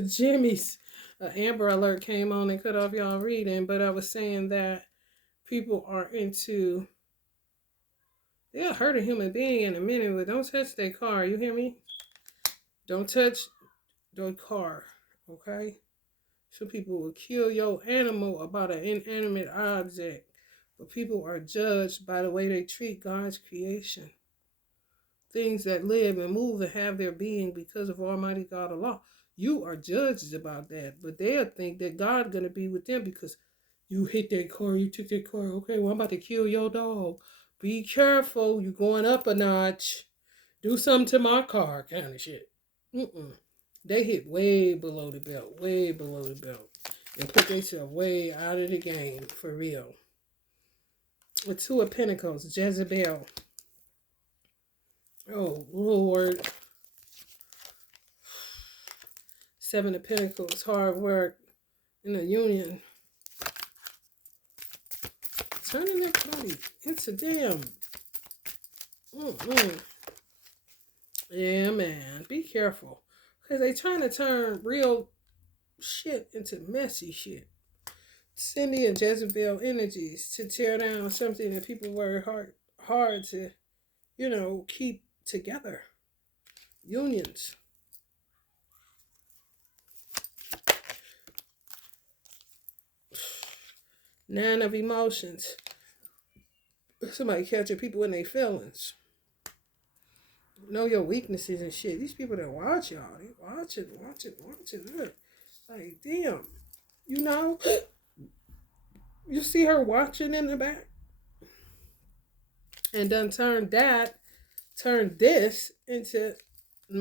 Jimmy's Amber Alert came on and cut off y'all reading, but I was saying that people are into they'll hurt a human being in a minute, but don't touch their car. You hear me? Don't touch the car, okay? Some people will kill your animal about an inanimate object, but people are judged by the way they treat God's creation. Things that live and move and have their being because of Almighty God Allah. You are judged about that, but they'll think that God's going to be with them because you hit that car, you took that car. Okay, well, I'm about to kill your dog. Be careful, you're going up a notch. Do something to my car, kind of shit. Mm-mm. They hit way below the belt, way below the belt, and put themselves way out of the game, for real. The Two of Pentacles, Jezebel. Oh, Lord. Seven of Pentacles, hard work in a union. Turning that body into damn. Mm-mm. Yeah, man. Be careful. Because they trying to turn real shit into messy shit. Cindy and Jezebel energies to tear down something that people work hard to, keep together. Unions. Nine of emotions. Somebody catching people in their feelings. Know your weaknesses and shit. These people that watch y'all, they watching. Look. Like, damn. You know? You see her watching in the back? And done turn this into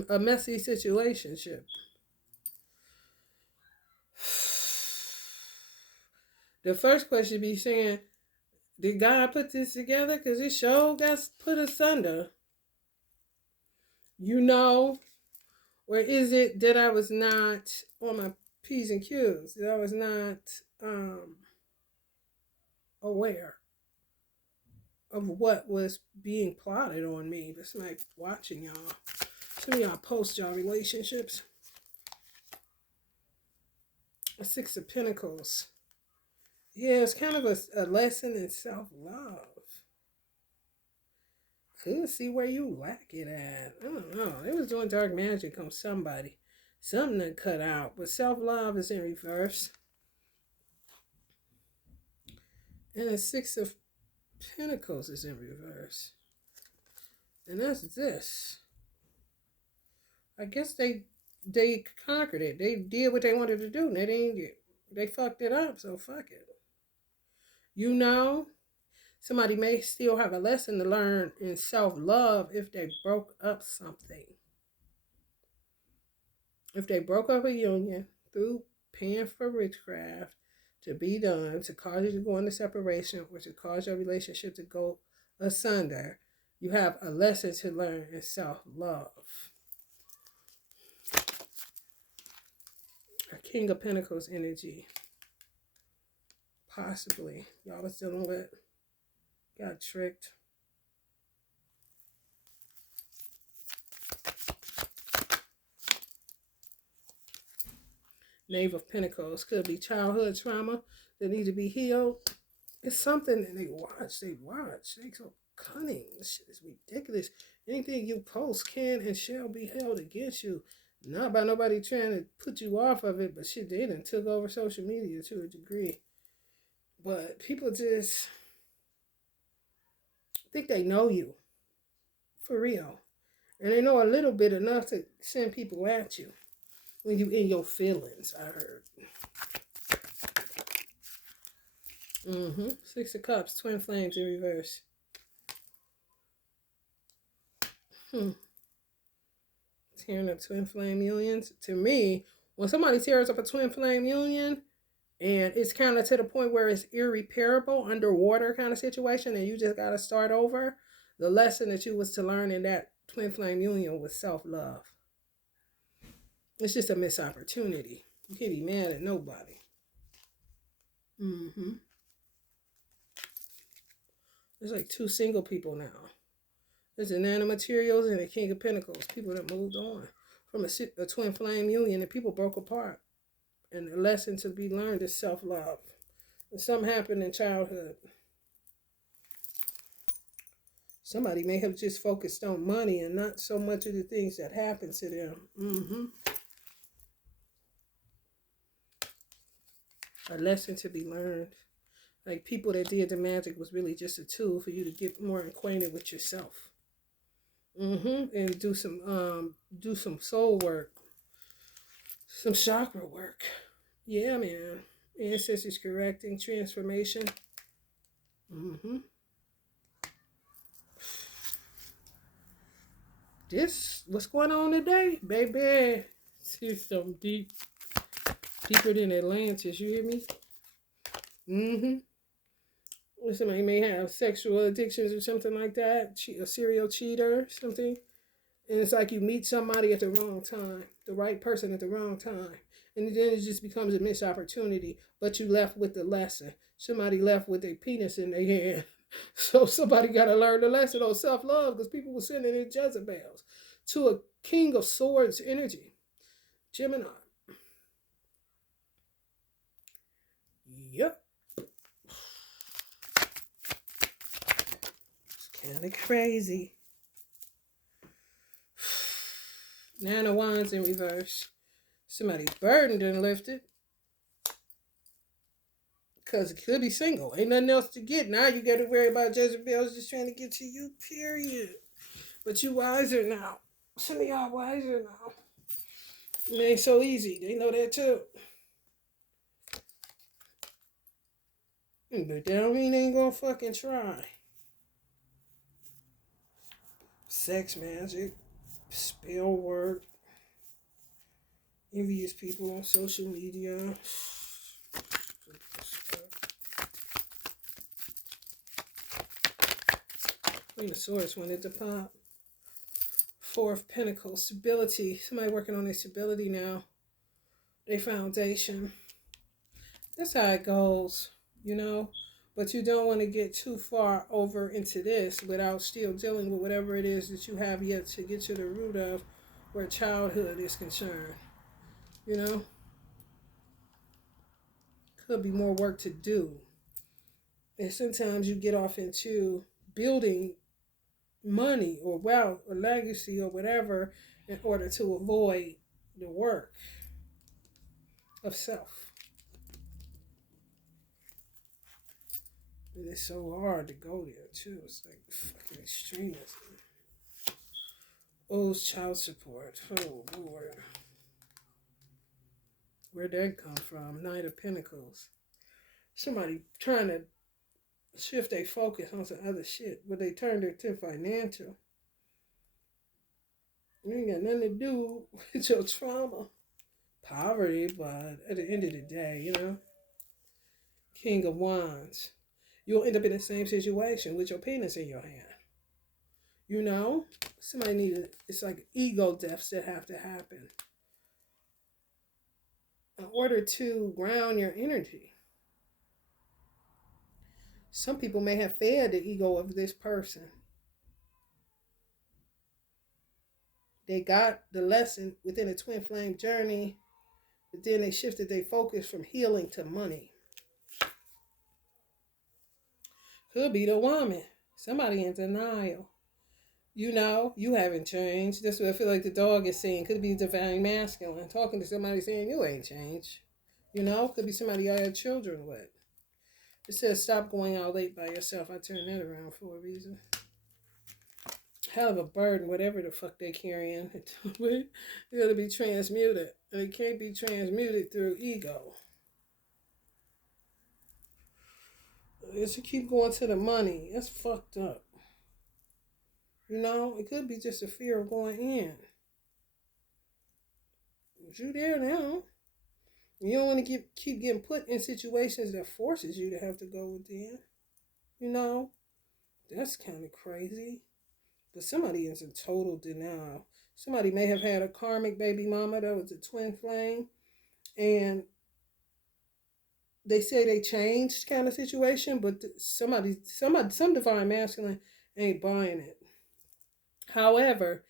a messy situationship. The first question be saying, did God put this together? Because it sure got put asunder. You know? Or is it that I was not on my P's and Q's? That I was not aware of what was being plotted on me? But somebody watching y'all. Some of y'all post y'all relationships. A Six of Pentacles. Yeah, it's kind of a lesson in self-love. Could see where you lack it at. I don't know. They was doing dark magic on somebody. Something that cut out. But self-love is in reverse. And the Six of Pentacles is in reverse. And that's this. I guess they conquered it. They did what they wanted to do. And they fucked it up, so fuck it. You know, somebody may still have a lesson to learn in self-love if they broke up something. If they broke up a union through paying for witchcraft to be done, to cause you to go into separation, or to cause your relationship to go asunder, you have a lesson to learn in self-love. A King of Pentacles energy. Possibly. Y'all was dealing with. Got tricked. Knave of Pentacles. Could be childhood trauma that need to be healed. It's something that they watch. They so cunning. This shit is ridiculous. Anything you post can and shall be held against you. Not by nobody trying to put you off of it, but shit, they done took over social media to a degree. But people just think they know you. For real. And they know a little bit enough to send people at you. When you in your feelings, I heard. Six of Cups, Twin Flames in reverse. Tearing up twin flame unions. To me, when somebody tears up a twin flame union, and it's kind of to the point where it's irreparable, underwater kind of situation, and you just got to start over, the lesson that you was to learn in that twin flame union was self-love. It's just a missed opportunity. You can't be mad at nobody. There's like two single people now. There's the Nanomaterials and the King of Pentacles. People that moved on from a twin flame union, and people broke apart. And the lesson to be learned is self-love. And something happened in childhood. Somebody may have just focused on money and not so much of the things that happened to them. A lesson to be learned. Like people that did the magic was really just a tool for you to get more acquainted with yourself. And do some soul work, some chakra work. Yeah, man. Ancestors correcting transformation. This what's going on today, baby? See something deeper than Atlantis. You hear me? Somebody may have sexual addictions or something like that. A serial cheater, something. And it's like you meet somebody at the wrong time, the right person at the wrong time. And then it just becomes a missed opportunity. But you left with the lesson. Somebody left with a penis in their hand. So somebody got to learn the lesson on self-love because people were sending in Jezebels to a king of swords energy. Gemini. Yep. It's kind of crazy. Nine of Wands in reverse. Somebody's burden done lifted. Because it could be single. Ain't nothing else to get. Now you got to worry about Jezebel's just trying to get to you, period. But you wiser now. Some of y'all wiser now. It ain't so easy. They know that too. But that don't mean they ain't gonna fucking try. Sex magic. Spell work. Envious people on social media. Queen of Swords wanted to pop. Four of Pentacles, stability. Somebody working on their stability now. Their foundation. That's how it goes, you know. But you don't want to get too far over into this without still dealing with whatever it is that you have yet to get to the root of where childhood is concerned. You know? Could be more work to do. And sometimes you get off into building money or wealth or legacy or whatever in order to avoid the work of self. And it's so hard to go there too. It's like fucking extremism. Oh, child support. Oh Lord. Where'd that come from? Knight of Pentacles. Somebody trying to shift their focus on some other shit, but they turned it to financial. You ain't got nothing to do with your trauma, poverty, but at the end of the day, you know, King of Wands, you'll end up in the same situation with your penis in your hand. You know, somebody needs, it's like ego deaths that have to happen in order to ground your energy. Some people may have fed the ego of this person. They got the lesson within a twin flame journey, but then they shifted their focus from healing to money. Could be the woman. Somebody in denial. You know, you haven't changed. That's what I feel like the dog is saying. Could be divine masculine. Talking to somebody saying, you ain't changed. You know, could be somebody I had children with. It says, stop going out late by yourself. I turned that around for a reason. Hell of a burden, whatever the fuck they carrying. It's got to be transmuted. And it can't be transmuted through ego. It's to keep going to the money. That's fucked up. You know, it could be just a fear of going in. But you there now. You don't want to keep getting put in situations that forces you to have to go within. You know, that's kind of crazy. But somebody is in total denial. Somebody may have had a karmic baby mama that was a twin flame. And they say they changed kind of situation. But some divine masculine ain't buying it. However,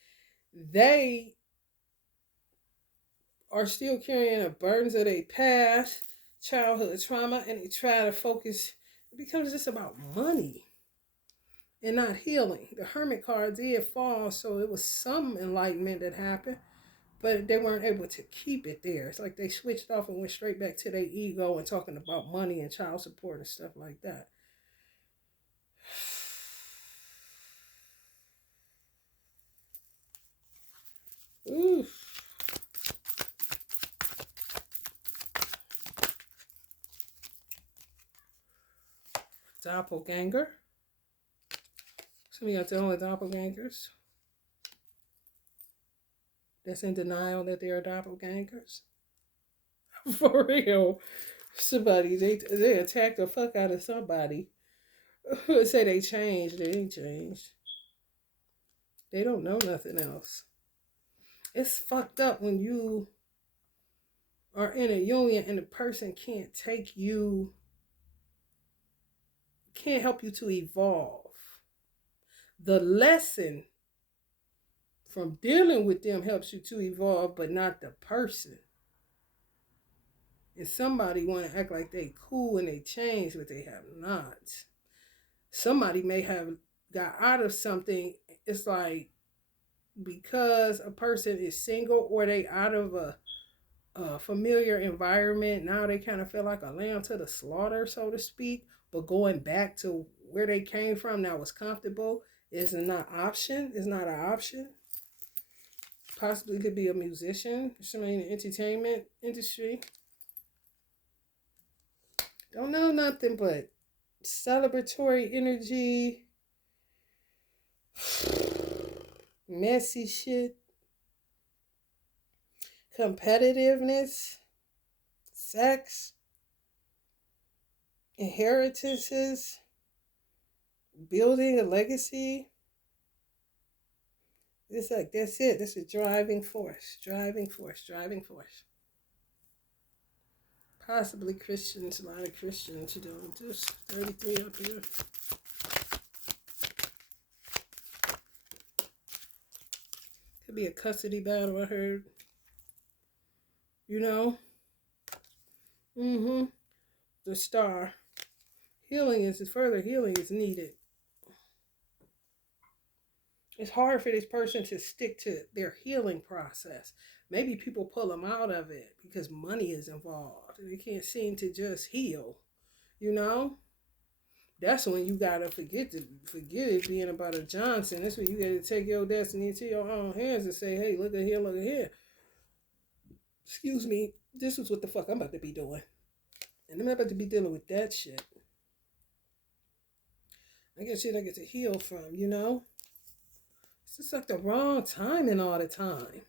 they are still carrying the burdens of their past, childhood trauma, and they try to focus. It becomes just about money and not healing. The Hermit card did fall, so it was some enlightenment that happened, but they weren't able to keep it there. It's like they switched off and went straight back to their ego and talking about money and child support and stuff like that. Oof. Doppelganger. Some of y'all dealing with doppelgangers that's in denial that they are doppelgangers. For real. Somebody, they attacked the fuck out of somebody. Say they changed. They ain't changed. They don't know nothing else. It's fucked up when you are in a union and the person can't take you, can't help you to evolve. The lesson from dealing with them helps you to evolve, but not the person. And somebody want to act like they cool and they change, but they have not. Somebody may have got out of something. It's like because a person is single or they out of a familiar environment, now they kind of feel like a lamb to the slaughter, so to speak. But going back to where they came from that was comfortable is not option. It's not an option. Possibly could be a musician, somebody in the entertainment industry. Don't know nothing but celebratory energy, messy shit, competitiveness, sex, inheritances, building a legacy. It's like, that's it. That's a driving force. Driving force. Driving force. Possibly Christians. A lot of Christians doing this. 33 up here. Could be a custody battle, I heard. You know? The star. Further healing is needed. It's hard for this person to stick to their healing process. Maybe people pull them out of it because money is involved. They can't seem to just heal. You know? That's when you gotta forget it being about a Johnson. That's when you gotta take your destiny into your own hands and say, hey, look at here, look at here. Excuse me, this is what the fuck I'm about to be doing. And I'm about to be dealing with that shit. I get shit I get to heal from, you know? It's just like the wrong timing all the time.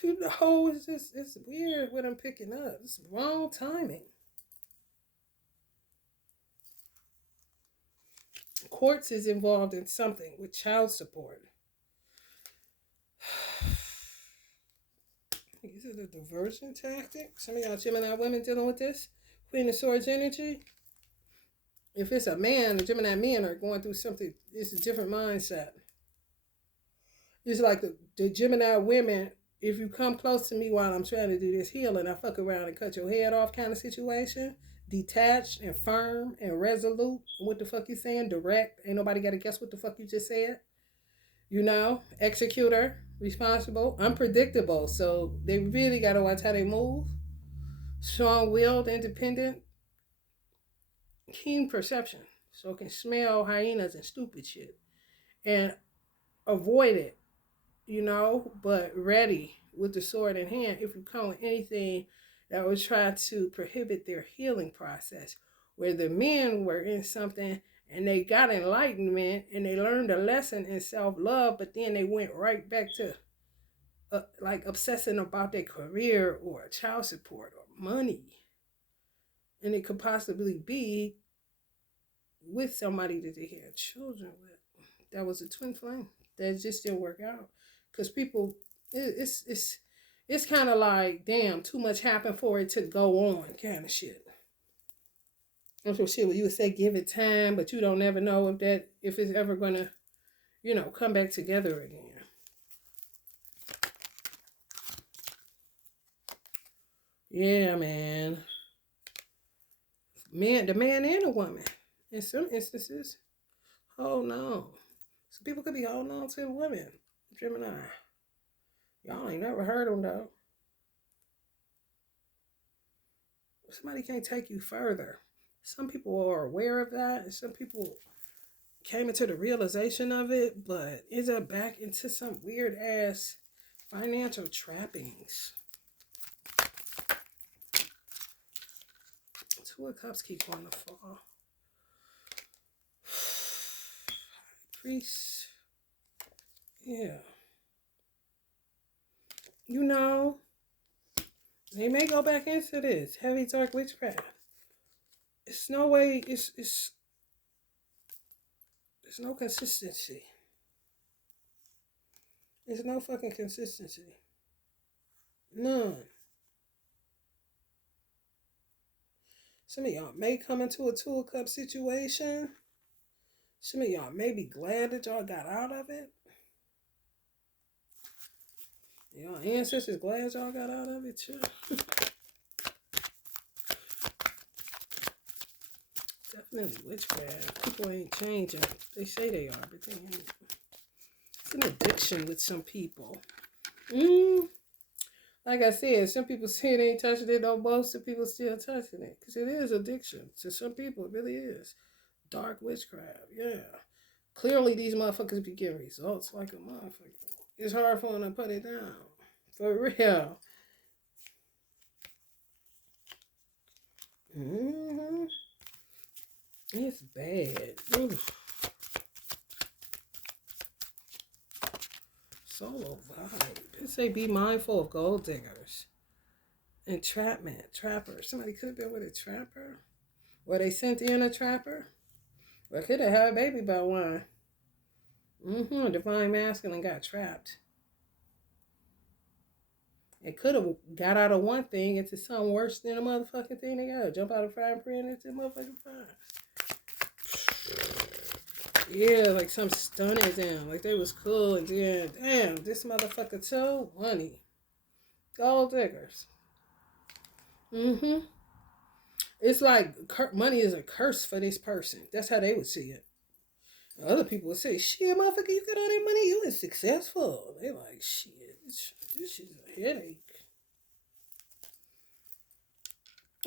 You know, it's weird what I'm picking up. It's wrong timing. Courts is involved in something with child support. Is it a diversion tactic? Some of y'all Gemini women dealing with this. Queen of Swords energy. If it's a man, the Gemini men are going through something. It's a different mindset. It's like the Gemini women, if you come close to me while I'm trying to do this healing, I fuck around and cut your head off kind of situation. Detached and firm and resolute. What the fuck you saying? Direct. Ain't nobody got to guess what the fuck you just said. You know? Executor. Responsible. Unpredictable. So they really got to watch how they move. Strong-willed, independent. Keen perception. So can smell hyenas and stupid shit. And avoid it. You know, but ready with the sword in hand if you come with anything that would try to prohibit their healing process. Where the men were in something and they got enlightenment and they learned a lesson in self-love, but then they went right back to like obsessing about their career or child support or money. And it could possibly be with somebody that they had children with. That was a twin flame. That just didn't work out. Because people, it's kind of like, damn, too much happened for it to go on kind of shit. That's what shit where you would say give it time, but you don't never know if it's ever going to, come back together again. Yeah, man. The man and the woman. In some instances, hold on. Some people could be holding on to the women. Gemini. Y'all ain't never heard them though. Somebody can't take you further. Some people are aware of that, and some people came into the realization of it, but ends up back into some weird ass financial trappings. Two of Cups keep going to fall. Priest. Yeah. You know, they may go back into this heavy dark witchcraft. It's no way. It's there's no consistency. There's no fucking consistency. None. Some of y'all may come into a Two of Cups situation. Some of y'all may be glad that y'all got out of it. Y'all ancestors glad y'all got out of it too. Definitely witchcraft. People ain't changing. They say they are, but they ain't. It's an addiction with some people. Like I said, some people say they ain't touching it no more. Some people still touching it. Because it is addiction. To some people, it really is. Dark witchcraft, yeah. Clearly, these motherfuckers be getting results like a motherfucker. It's hard for them to put it down. For real. It's bad. Oof. Solo vibe. It say be mindful of gold diggers. Entrapment. Trapper. Somebody could have been with a trapper. Or they sent in a trapper. Or could have had a baby by one. Divine masculine got trapped. It could have got out of one thing into something worse than a motherfucking thing they got. Jump out of frying pan into motherfucking fire. Yeah, like some stunning them. Like they was cool and then, damn, this motherfucker too? Money. Gold diggers. It's like money is a curse for this person. That's how they would see it. Other people would say, shit, motherfucker, you got all that money, you was successful. They like, shit, this is a headache.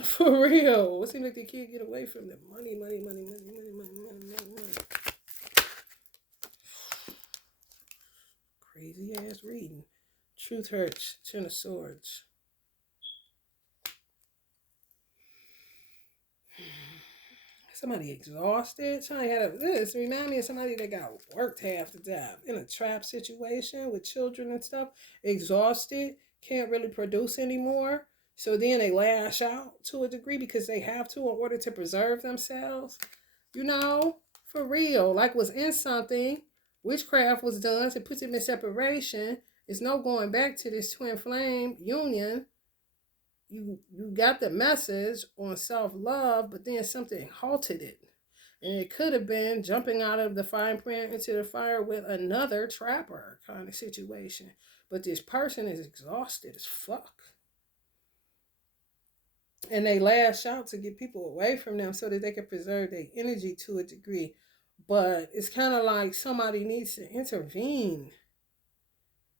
For real. It seems like they can't get away from the money. Crazy ass reading. Truth hurts. Ten of Swords. Somebody exhausted. Somebody had this remind me of somebody that got worked half the time in a trap situation with children and stuff. Exhausted, can't really produce anymore. So then they lash out to a degree because they have to in order to preserve themselves. You know, for real. Like was in something. Witchcraft was done to put them in separation. There's no going back to this twin flame union. You got the message on self-love, but then something halted it. And it could have been jumping out of the frying pan into the fire with another trapper kind of situation. But this person is exhausted as fuck. And they lash out to get people away from them so that they can preserve their energy to a degree. But it's kind of like somebody needs to intervene.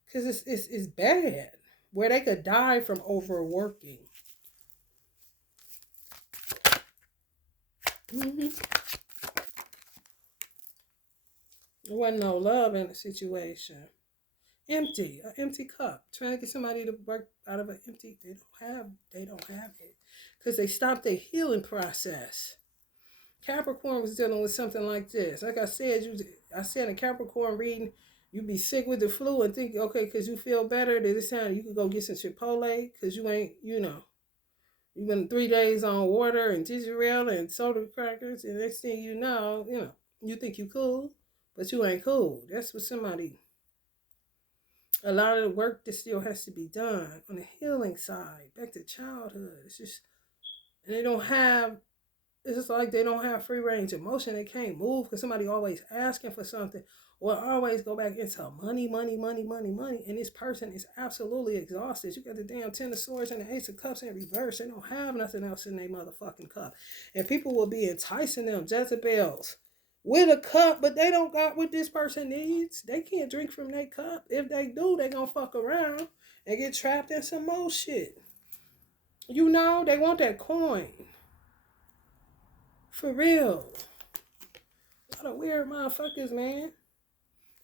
Because it's bad. Where they could die from overworking. There wasn't no love in the situation. Empty, an empty cup. Trying to get somebody to work out of an empty. They don't have it. Because they stopped their healing process. Capricorn was dealing with something like this. Like I said, I said in Capricorn reading, you be sick with the flu and think, okay, because you feel better, that this time you could go get some Chipotle, because you ain't, you've been 3 days on water and ginger ale and soda crackers, and next thing you know, you think you cool, but you ain't cool. That's what somebody, a lot of the work that still has to be done on the healing side, back to childhood. It's just, and it's just like they don't have free range of motion. They can't move because somebody always asking for something, will always go back into money, money, money, money, money. And this person is absolutely exhausted. You got the damn Ten of Swords and the Ace of Cups in reverse. They don't have nothing else in their motherfucking cup. And people will be enticing them, Jezebels, with a cup, but they don't got what this person needs. They can't drink from their cup. If they do, they gonna fuck around and get trapped in some more shit. You know, they want that coin. For real. A lot of weird motherfuckers, man.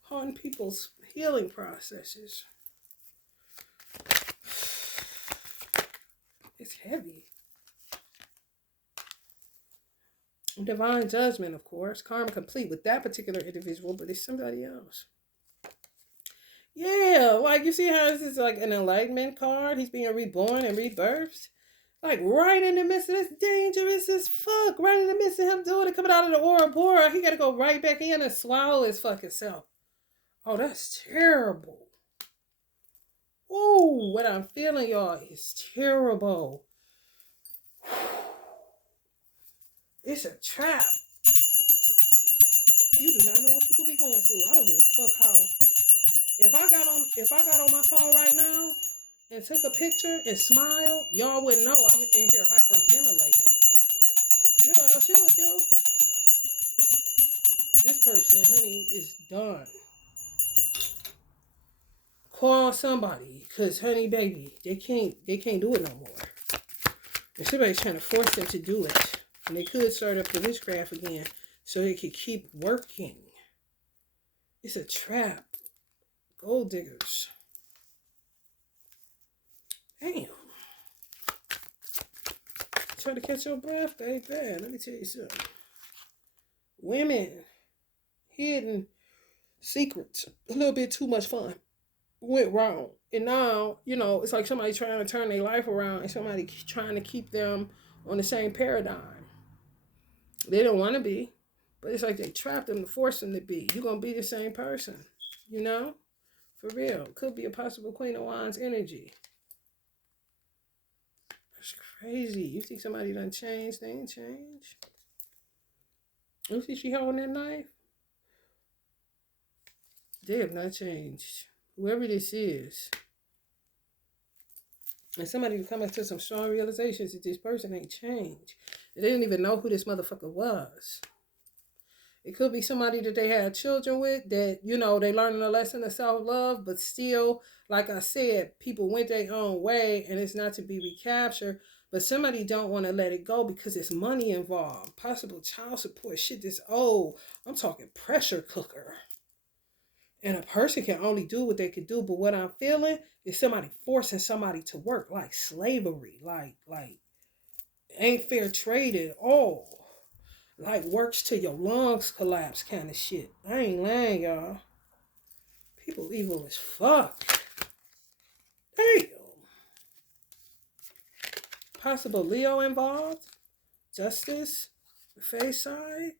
Haunting people's healing processes. It's heavy. Divine judgment, of course. Karma complete with that particular individual, but it's somebody else. Yeah, like you see how this is like an enlightenment card. He's being reborn and rebirthed. Like right in the midst of this, dangerous as fuck. Right in the midst of him doing it, coming out of the Ouroboros, he got to go right back in and swallow his fucking self. Oh, that's terrible. Ooh, what I'm feeling, y'all, is terrible. It's a trap. You do not know what people be going through. I don't give a fuck how. If I got on my phone right now and took a picture and smiled, y'all wouldn't know I'm in here hyperventilating. You're like, oh, she look cute. This person, honey, is done. Call somebody, cause honey, baby, they can't do it no more. And somebody's trying to force them to do it, and they could start up the witchcraft again, so they could keep working. It's a trap. Gold diggers. Damn. Try to catch your breath, baby. Let me tell you something. Women hidden secrets. A little bit too much fun. Went wrong. And now, you know, it's like somebody trying to turn their life around and somebody trying to keep them on the same paradigm. They don't want to be, but it's like they trapped them to force them to be. You're going to be the same person, you know? For real. Could be a possible Queen of Wands energy. That's crazy. You think somebody done changed? They ain't changed. You see she holding that knife? They have not changed. Whoever this is. And somebody coming to some strong realizations that this person ain't changed. They didn't even know who this motherfucker was. It could be somebody that they had children with that, you know, they learning a lesson of self-love, but still, like I said, people went their own way and it's not to be recaptured. But somebody don't want to let it go because it's money involved. Possible child support, shit this old. I'm talking pressure cooker. And a person can only do what they can do. But what I'm feeling is somebody forcing somebody to work like slavery. Like ain't fair trade at all. Like works till your lungs collapse kind of shit. I ain't lying, y'all. People evil as fuck. Damn. Possible Leo involved. Justice. The face side.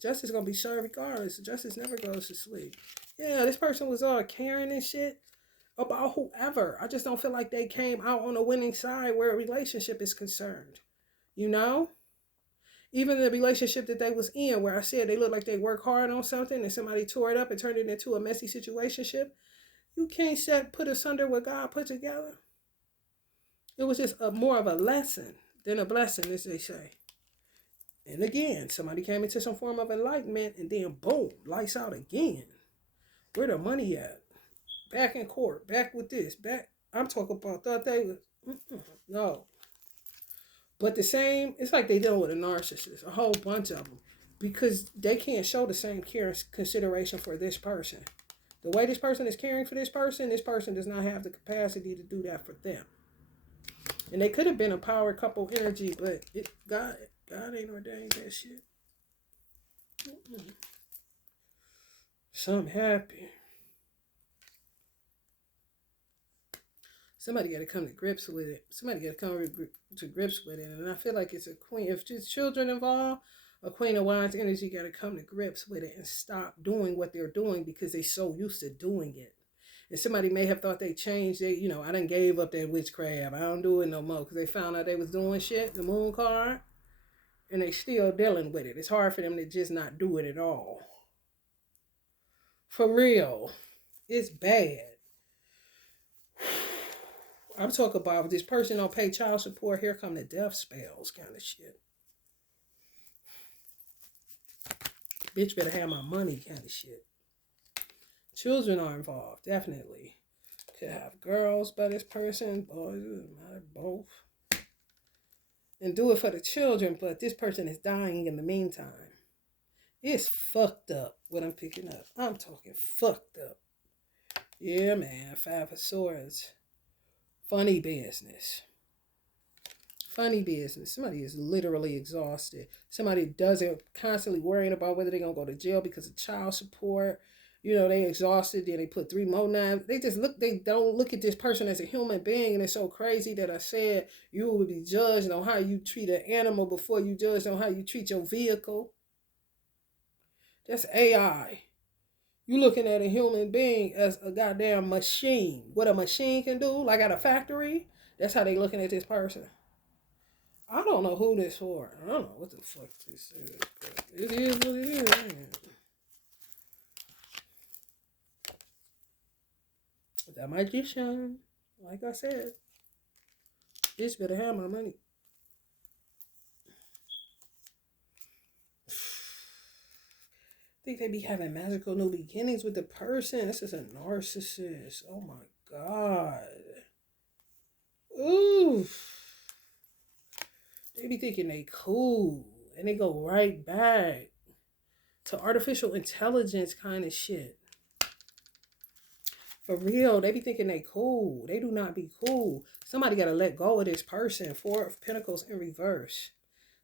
Justice gonna be served regardless. Justice never goes to sleep. Yeah, this person was all caring and shit about whoever. I just don't feel like they came out on the winning side where a relationship is concerned. You know? Even the relationship that they was in, where I said they looked like they work hard on something and somebody tore it up and turned it into a messy situationship. You can't put asunder what God put together. It was just more of a lesson than a blessing, as they say. And again, somebody came into some form of enlightenment and then boom, lights out again. Where the money at? Back in court, back with this, back. I'm talking about, thought they was, no. But the same, it's like they dealing with a narcissist, a whole bunch of them. Because they can't show the same care and consideration for this person. The way this person is caring for this person does not have the capacity to do that for them. And they could have been a power couple energy, but God ain't ordained that shit. Something happened. Somebody got to come to grips with it. Somebody got to come to grips with it. And I feel like it's a queen. If there's children involved, a Queen of Wands energy got to come to grips with it and stop doing what they're doing because they're so used to doing it. And somebody may have thought they changed. I done gave up that witchcraft. I don't do it no more because they found out they was doing shit, the moon card, and they still dealing with it. It's hard for them to just not do it at all. For real. It's bad. I'm talking about this person don't pay child support. Here come the death spells kind of shit. Bitch better have my money kind of shit. Children are involved, definitely. Could have girls by this person, boys, both. And do it for the children, but this person is dying in the meantime. It's fucked up what I'm picking up. I'm talking fucked up. Yeah, man. Five of Swords. Funny business. Funny business. Somebody is literally exhausted. Somebody doesn't constantly worrying about whether they're gonna go to jail because of child support. You know, they exhausted, then they put 3 more 9. They don't look at this person as a human being, and it's so crazy that I said you would be judged on how you treat an animal before you judge on how you treat your vehicle. That's AI. You looking at a human being as a goddamn machine. What a machine can do, like at a factory, that's how they looking at this person. I don't know who this for. I don't know what the fuck this is. But it is what it is, man. That magician, like I said, bitch better have my money. Think they be having magical new beginnings with the person. This is a narcissist. Oh my god. Ooh. They be thinking they cool. And they go right back to artificial intelligence kind of shit. For real, they be thinking they cool. They do not be cool. Somebody got to let go of this person. 4 of Pentacles in reverse.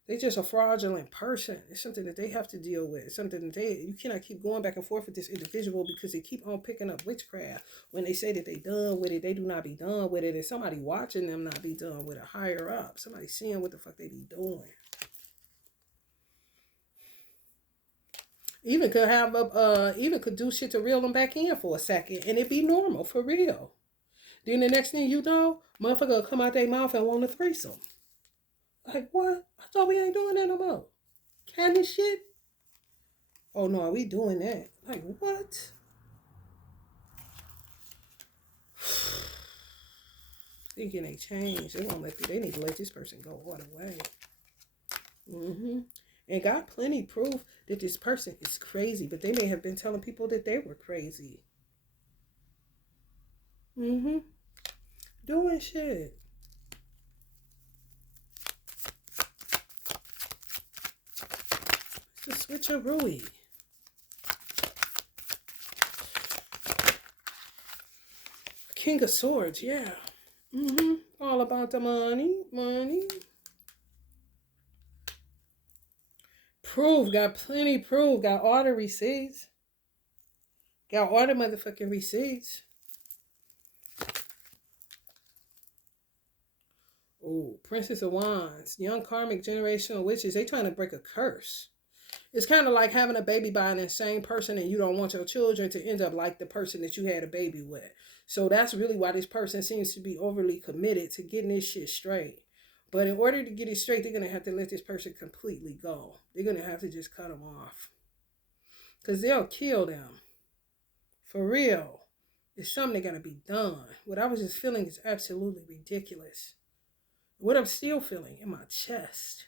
They just a fraudulent person. It's something that they have to deal with. It's something that you cannot keep going back and forth with this individual because they keep on picking up witchcraft. When they say that they done with it, they do not be done with it. And somebody watching them not be done with it higher up. Somebody seeing what the fuck they be doing. Even could do shit to reel them back in for a second and it be normal for real. Then the next thing you know, motherfucker will come out their mouth and want a threesome. Like, what? I thought we ain't doing that no more. Can this shit? Oh, no, we doing that. Like, what? Thinking they changed. They need to let this person go all the way. And got plenty proof that this person is crazy, but they may have been telling people that they were crazy. Doing shit. It's a switcheroo. King of Swords, yeah. All about the money. Proof, got plenty proof. Got all the receipts. Got all the motherfucking receipts. Oh, Princess of Wands. Young karmic generational witches. They trying to break a curse. It's kind of like having a baby by an insane person and you don't want your children to end up like the person that you had a baby with. So that's really why this person seems to be overly committed to getting this shit straight. But in order to get it straight, they're going to have to let this person completely go. They're going to have to just cut them off. Because they'll kill them. For real. It's something that got to be done. What I was just feeling is absolutely ridiculous. What I'm still feeling in my chest.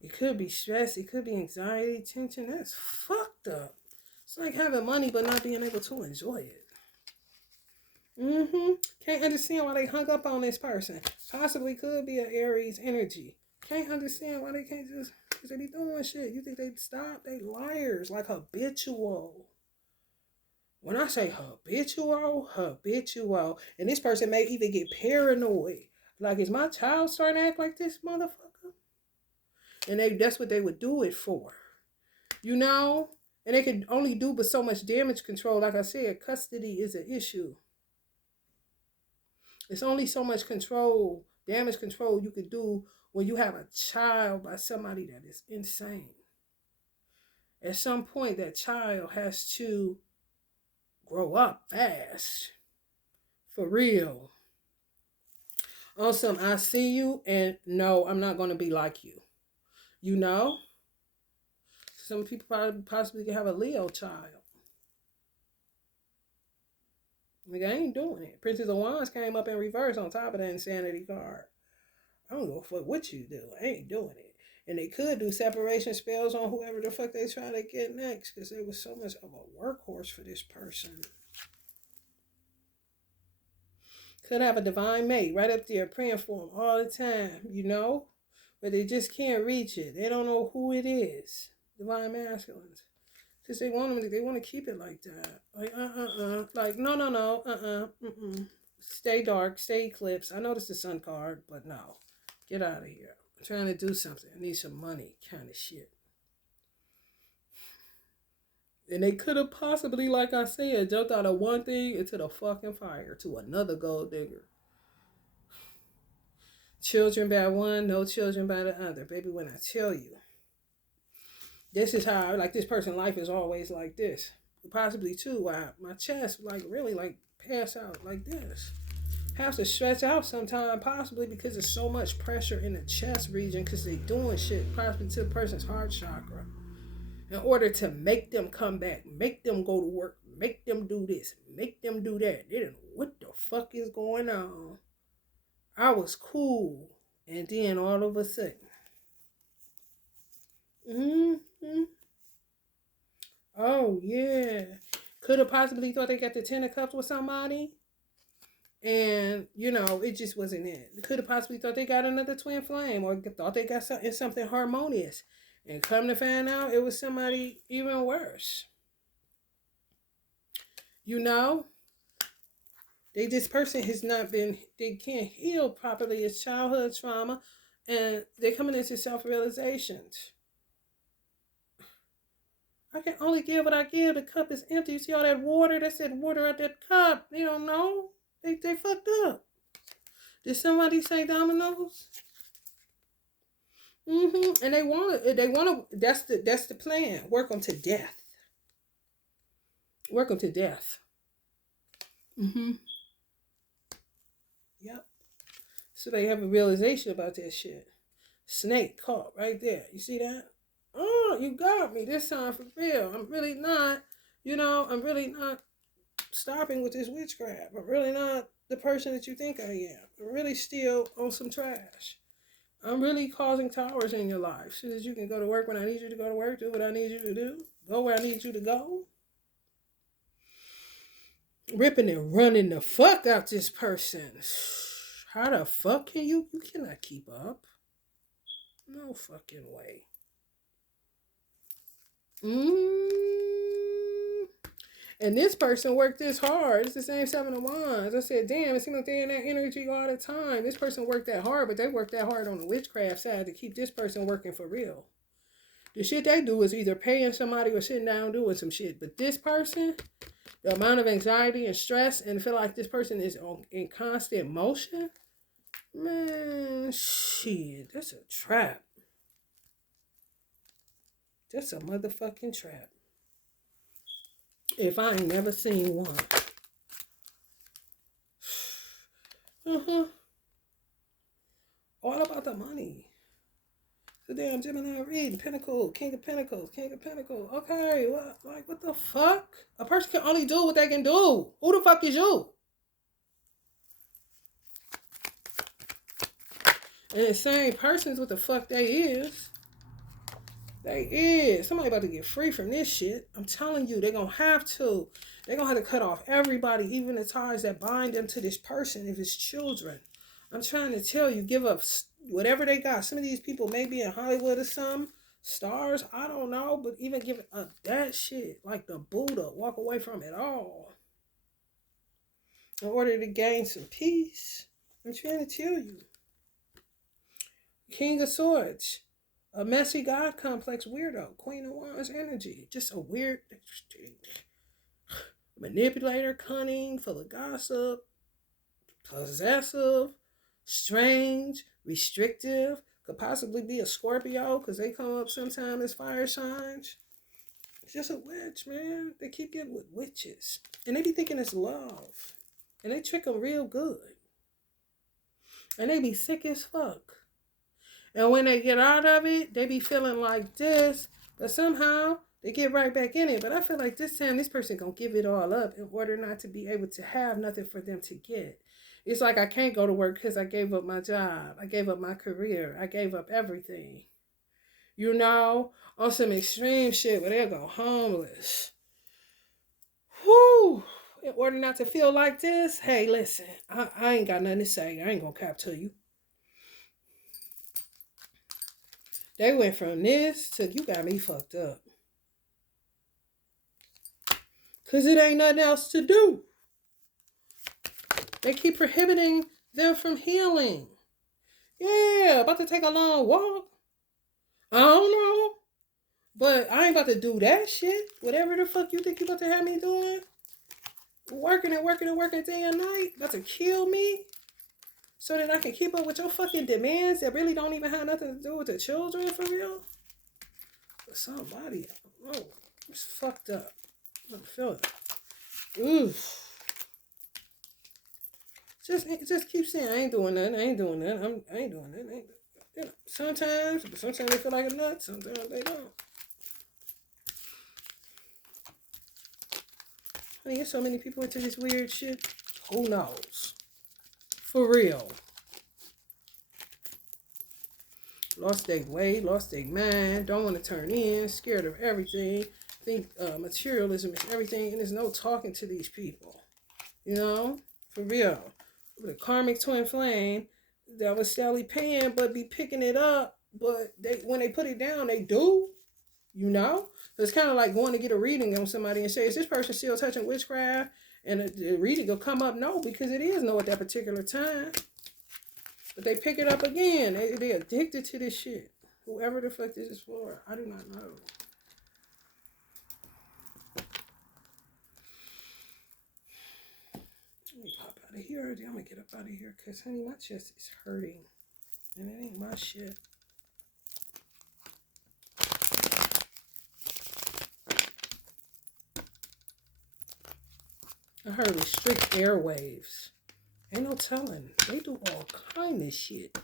It could be stress. It could be anxiety, tension. That's fucked up. It's like having money but not being able to enjoy it. Can't understand why they hung up on this person. Possibly could be an Aries energy. Can't understand why they can't just, because they be doing shit. You think they'd stop? They liars. Like habitual. When I say habitual. And this person may even get paranoid. Like, is my child starting to act like this motherfucker? And that's what they would do it for. You know? And they can only do but so much damage control. Like I said, custody is an issue. It's only so much control, damage control you can do when you have a child by somebody that is insane. At some point, that child has to grow up fast. For real. Awesome. I see you, and no, I'm not going to be like you. You know? Some people possibly could have a Leo child. Like, I ain't doing it. Princess of Wands came up in reverse on top of that insanity card. I don't give a fuck what you do. I ain't doing it. And they could do separation spells on whoever the fuck they try to get next, because there was so much of a workhorse for this person. Could have a divine mate right up there praying for them all the time, you know? But they just can't reach it. They don't know who it is. Divine masculines. Because they want them, they want to keep it like that. Like, Like, no. Stay dark, stay eclipse. I know this is the sun card, but no. Get out of here. I'm trying to do something. I need some money kind of shit. And they could have possibly, like I said, jumped out of one thing into the fucking fire to another gold digger. Children by one, no children by the other. Baby, when I tell you, this is how, like, this person's life is always like this. Possibly, too, why my chest, like, really, like, pass out like this. Have to stretch out sometime, possibly because there's so much pressure in the chest region because they doing shit, possibly to the person's heart chakra, in order to make them come back, make them go to work, make them do this, make them do that. They didn't know what the fuck is going on. I was cool, and then all of a sudden, oh yeah, could have possibly thought they got the 10 of cups with somebody, and you know it just wasn't it. Could have possibly thought they got another twin flame, or thought they got something harmonious, and come to find out it was somebody even worse. You know, this person has not been, they can't heal properly its childhood trauma, and they're coming into self-realizations. I can only give what I give. The cup is empty. You see all that water? That's that water at that cup. They don't know. They fucked up. Did somebody say dominoes? And they want to. That's the plan. Work them to death. Work them to death. Yep. So they have a realization about that shit. Snake caught right there. You see that? Oh, you got me this time for real. I'm really not, I'm really not stopping with this witchcraft. I'm really not the person that you think I am. I'm really still on some trash. I'm really causing towers in your life so that you can go to work when I need you to go to work, do what I need you to do, go where I need you to go. Ripping and running the fuck out this person. How the fuck can you cannot keep up. No fucking way. And this person worked this hard. It's the same 7 of Wands. I said, damn, it seems like they're in that energy all the time. This person worked that hard, but they worked that hard on the witchcraft side to keep this person working for real. The shit they do is either paying somebody or sitting down doing some shit. But this person, the amount of anxiety and stress and feel like this person is in constant motion, man, shit, that's a trap. That's a motherfucking trap. If I ain't never seen one. All about the money. So damn Gemini reading. Pinnacle, King of Pentacles, King of Pentacles. Okay, what the fuck? A person can only do what they can do. Who the fuck is you? And the same person's what the fuck they is. They is. Somebody about to get free from this shit. I'm telling you, they're going to have to. They're going to have to cut off everybody, even the ties that bind them to this person if it's children. I'm trying to tell you, give up whatever they got. Some of these people may be in Hollywood or some stars. I don't know. But even give up that shit, like the Buddha, walk away from it all. In order to gain some peace. I'm trying to tell you. King of Swords. A messy God complex weirdo. Queen of Wands energy. Just a weird manipulator, cunning, full of gossip, possessive, strange, restrictive. Could possibly be a Scorpio because they come up sometime as fire signs. It's just a witch, man. They keep getting with witches. And they be thinking it's love. And they trick them real good. And they be sick as fuck. And when they get out of it, they be feeling like this. But somehow they get right back in it. But I feel like this time this person gonna give it all up in order not to be able to have nothing for them to get. It's like I can't go to work because I gave up my job. I gave up my career. I gave up everything. You know, on some extreme shit where they'll go homeless. Whew. In order not to feel like this, hey, listen, I ain't got nothing to say. I ain't gonna cap to you. They went from this to you got me fucked up. Because it ain't nothing else to do. They keep prohibiting them from healing. Yeah, about to take a long walk. I don't know. But I ain't about to do that shit. Whatever the fuck you think you about to have me doing. Working and working and working day and night. About to kill me. So that I can keep up with your fucking demands that really don't even have nothing to do with the children for real. But somebody, oh, it's fucked up. I feel it. Oof. Just keep saying I ain't doing nothing. I ain't doing nothing. I ain't doing nothing. You know, sometimes they feel like a nut. Sometimes they don't. Honey, there's so many people into this weird shit. Who knows? For real. Lost their way, lost their mind, don't want to turn in, scared of everything, think materialism is everything, and there's no talking to these people. You know? For real. The karmic twin flame that was steadily paying but be picking it up, but when they put it down, they do. You know? So it's kind of like going to get a reading on somebody and say, is this person still touching witchcraft? And the reading will come up, no, because it is no at that particular time. But they pick it up again. They addicted to this shit. Whoever the fuck this is for, I do not know. Let me pop out of here. I'm going to get up out of here because, honey, my chest is hurting. And it ain't my shit. I heard restrict airwaves. Ain't no telling. They do all kind of shit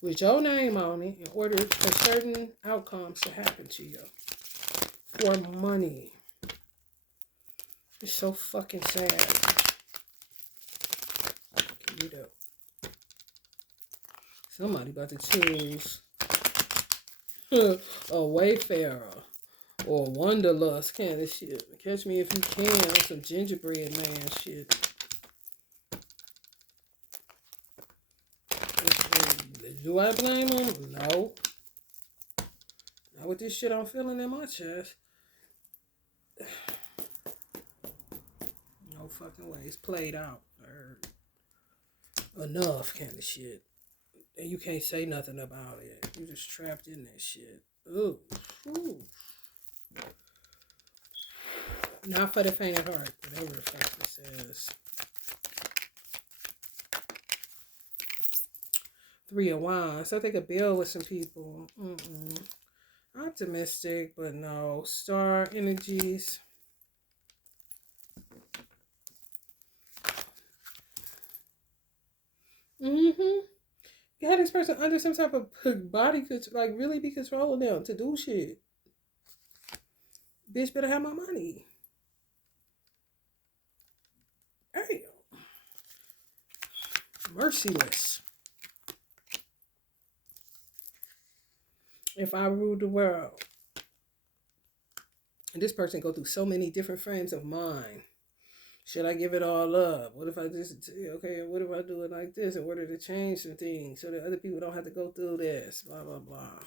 with your name on it in order for certain outcomes to happen to you. For money. It's so fucking sad. What can you do? Somebody about to choose a Wayfarer or Wanderlust kind of shit. Catch me if you can on some gingerbread man shit. Do I blame them? No. Not with this shit I'm feeling in my chest. No fucking way. It's played out. Enough kind of shit. And you can't say nothing about it. You just trapped in that shit. Ooh. Ooh. Not for the faint of heart. Whatever the fuck this is. 3 of Wands. So I think a bill with some people. Optimistic, but no. Star energies. You had this person under some type of body could like really be controlling them to do shit. Bitch better have my money. Damn. Merciless. If I ruled the world. And this person go through so many different frames of mind. Should I give it all up? What if I just, okay, what if I do it like this in order to change some things so that other people don't have to go through this? Blah, blah, blah.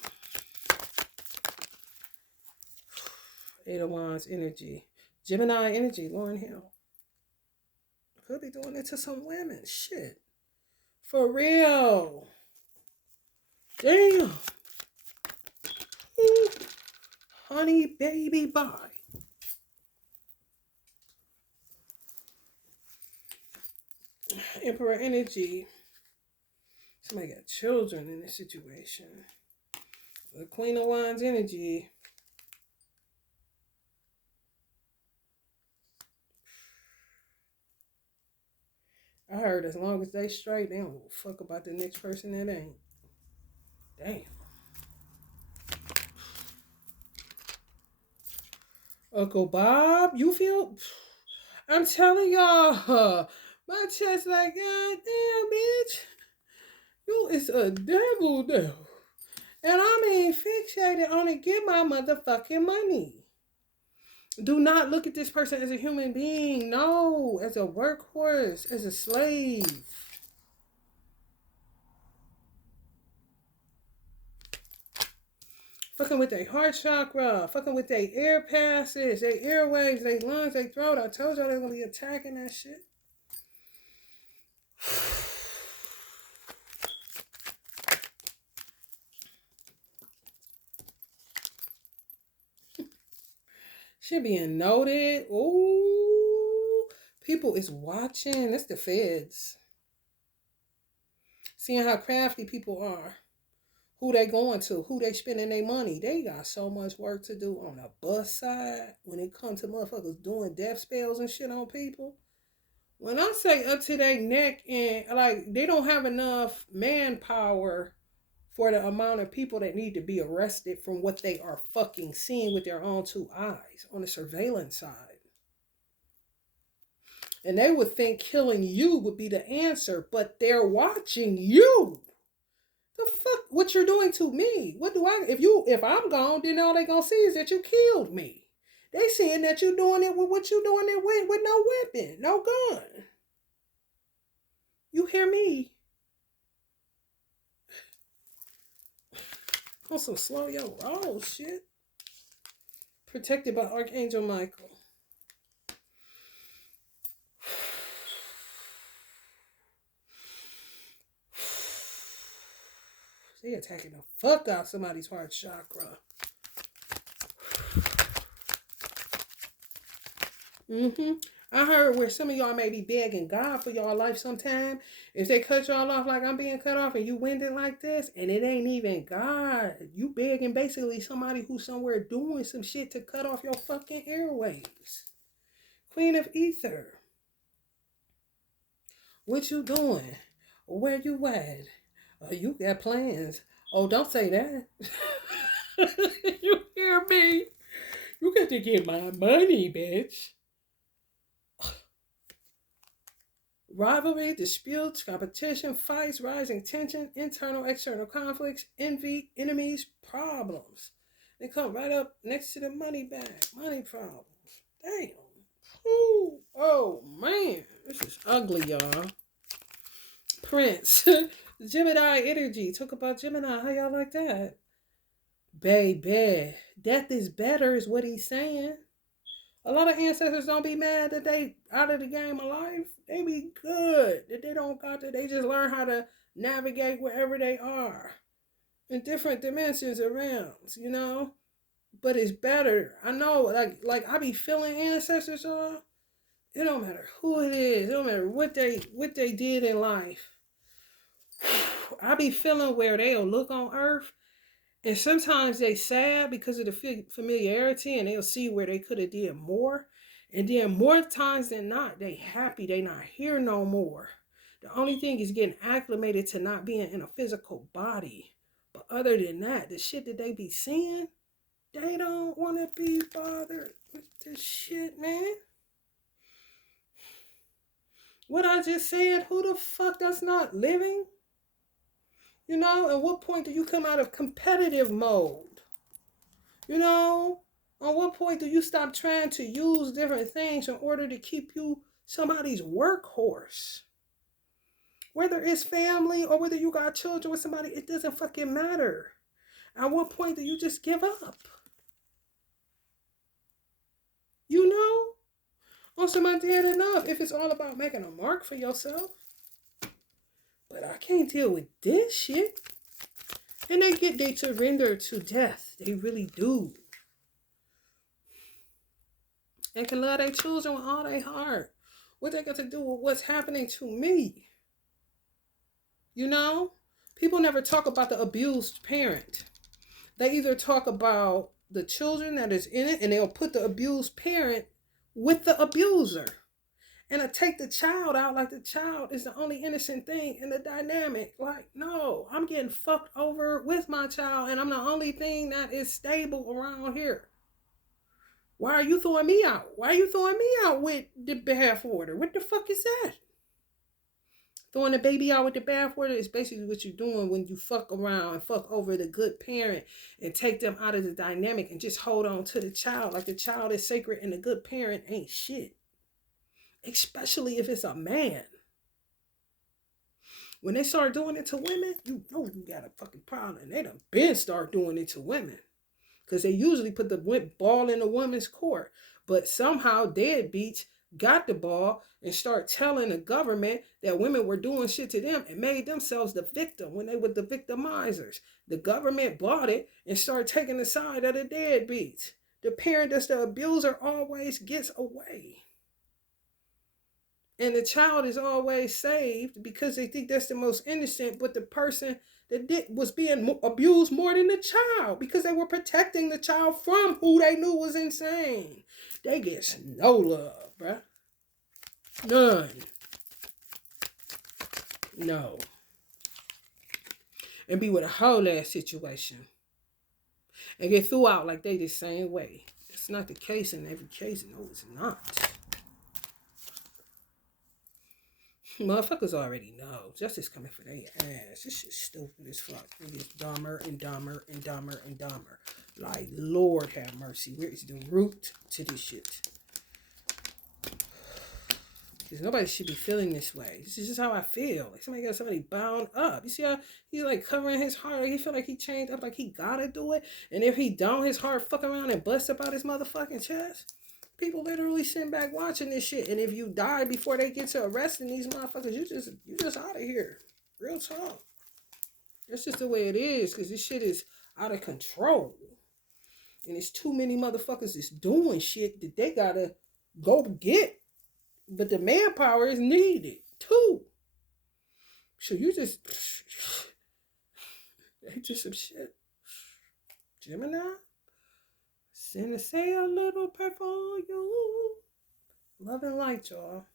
8 of Wands energy. Gemini energy, Lauren Hill. Could be doing it to some women. Shit. For real. Damn. Ooh. Honey, baby, bye. Emperor energy. Somebody got children in this situation. The Queen of Wands energy. I heard as long as they straight, they don't fuck about the next person that ain't. Damn. Uncle Bob, you feel? I'm telling y'all, my chest like, God damn, bitch, you is a devil though. And I mean, fixated on it, get my motherfucking money. Do not look at this person as a human being. No, as a workhorse, as a slave. Fucking with their heart chakra, fucking with their air passes, their airways, their lungs, their throat. I told y'all they're gonna be attacking that shit. Shit being noted. Ooh, people is watching. That's the feds. Seeing how crafty people are. Who they going to, who they spending their money. They got so much work to do on the bus side when it comes to motherfuckers doing death spells and shit on people. When I say up to their neck and like they don't have enough manpower for the amount of people that need to be arrested from what they are fucking seeing with their own two eyes on the surveillance side. And they would think killing you would be the answer, but they're watching you. The fuck what you're doing to me? What do I if I'm gone, then all they gonna see is that you killed me. They seeing that you doing it with what you doing it with no weapon, no gun. You hear me? On some slow yo roll shit. Protected by Archangel Michael. They attacking the fuck out somebody's heart chakra. I heard where some of y'all may be begging God for y'all life sometime. If they cut y'all off like I'm being cut off and you winded like this, and it ain't even God. You begging basically somebody who's somewhere doing some shit to cut off your fucking airwaves. Queen of Ether. What you doing? Where you at? You got plans. Oh, don't say that. You hear me? You got to get my money, bitch. Rivalry, disputes, competition, fights, rising tension, internal, external conflicts, envy, enemies, problems. They come right up next to the money bag. Money problems. Damn. Ooh. Oh, man. This is ugly, y'all. Prince. Gemini energy. Talk about Gemini. How y'all like that? Baby. Death is better is what he's saying. A lot of ancestors don't be mad that they out of the game of life. They be good that they don't got to. They just learn how to navigate wherever they are in different dimensions and realms, you know. But it's better. I know, like I be feeling ancestors. It don't matter who it is. It don't matter what they did in life. I be feeling where they'll look on Earth. And sometimes they sad because of the familiarity, and they'll see where they could have did more. And then more times than not, they happy they not here no more. The only thing is getting acclimated to not being in a physical body. But other than that, the shit that they be seeing, they don't want to be bothered with this shit, man. What I just said, who the fuck that's not living? You know, at what point do you come out of competitive mode? You know, on what point do you stop trying to use different things in order to keep you somebody's workhorse? Whether it's family or whether you got children with somebody, it doesn't fucking matter. At what point do you just give up? You know? Also, my dad enough if it's all about making a mark for yourself. But I can't deal with this shit. And they surrender to death. They really do. They can love their children with all their heart. What they got to do with what's happening to me? You know? People never talk about the abused parent. They either talk about the children that is in it, and they'll put the abused parent with the abuser. And I take the child out like the child is the only innocent thing in the dynamic. Like, no, I'm getting fucked over with my child, and I'm the only thing that is stable around here. Why are you throwing me out? Why are you throwing me out with the bathwater? What the fuck is that? Throwing the baby out with the bathwater is basically what you're doing when you fuck around and fuck over the good parent and take them out of the dynamic and just hold on to the child like the child is sacred and the good parent ain't shit. Especially if it's a man. When they start doing it to women, you know you got a fucking problem. And they done been start doing it to women. Because they usually put the ball in a woman's court. But somehow deadbeats got the ball and start telling the government that women were doing shit to them and made themselves the victim when they were the victimizers. The government bought it and started taking the side of the deadbeats. The parent that's the abuser always gets away. And the child is always saved because they think that's the most innocent, but the person that was being abused more than the child because they were protecting the child from who they knew was insane. They get no love, bruh. None. No. And be with a whole ass situation. And get threw out like they the same way. It's not the case in every case. No, it's not. Motherfuckers already know. Justice coming for their ass. This shit's stupid as fuck. It gets dumber and dumber and dumber and dumber. Like, Lord have mercy. Where is the root to this shit? Because nobody should be feeling this way. This is just how I feel. Like somebody got somebody bound up. You see how he's like covering his heart. He feel like he chained up, like he gotta do it. And if he don't, his heart fuck around and bust up out his motherfucking chest. People literally sitting back watching this shit. And if you die before they get to arresting these motherfuckers, you just out of here. Real talk. That's just the way it is. Because this shit is out of control. And it's too many motherfuckers that's doing shit that they gotta go get. But the manpower is needed too. So you just ain't just some shit. Gemini? Send a say a little prayer for you. Love and light, y'all.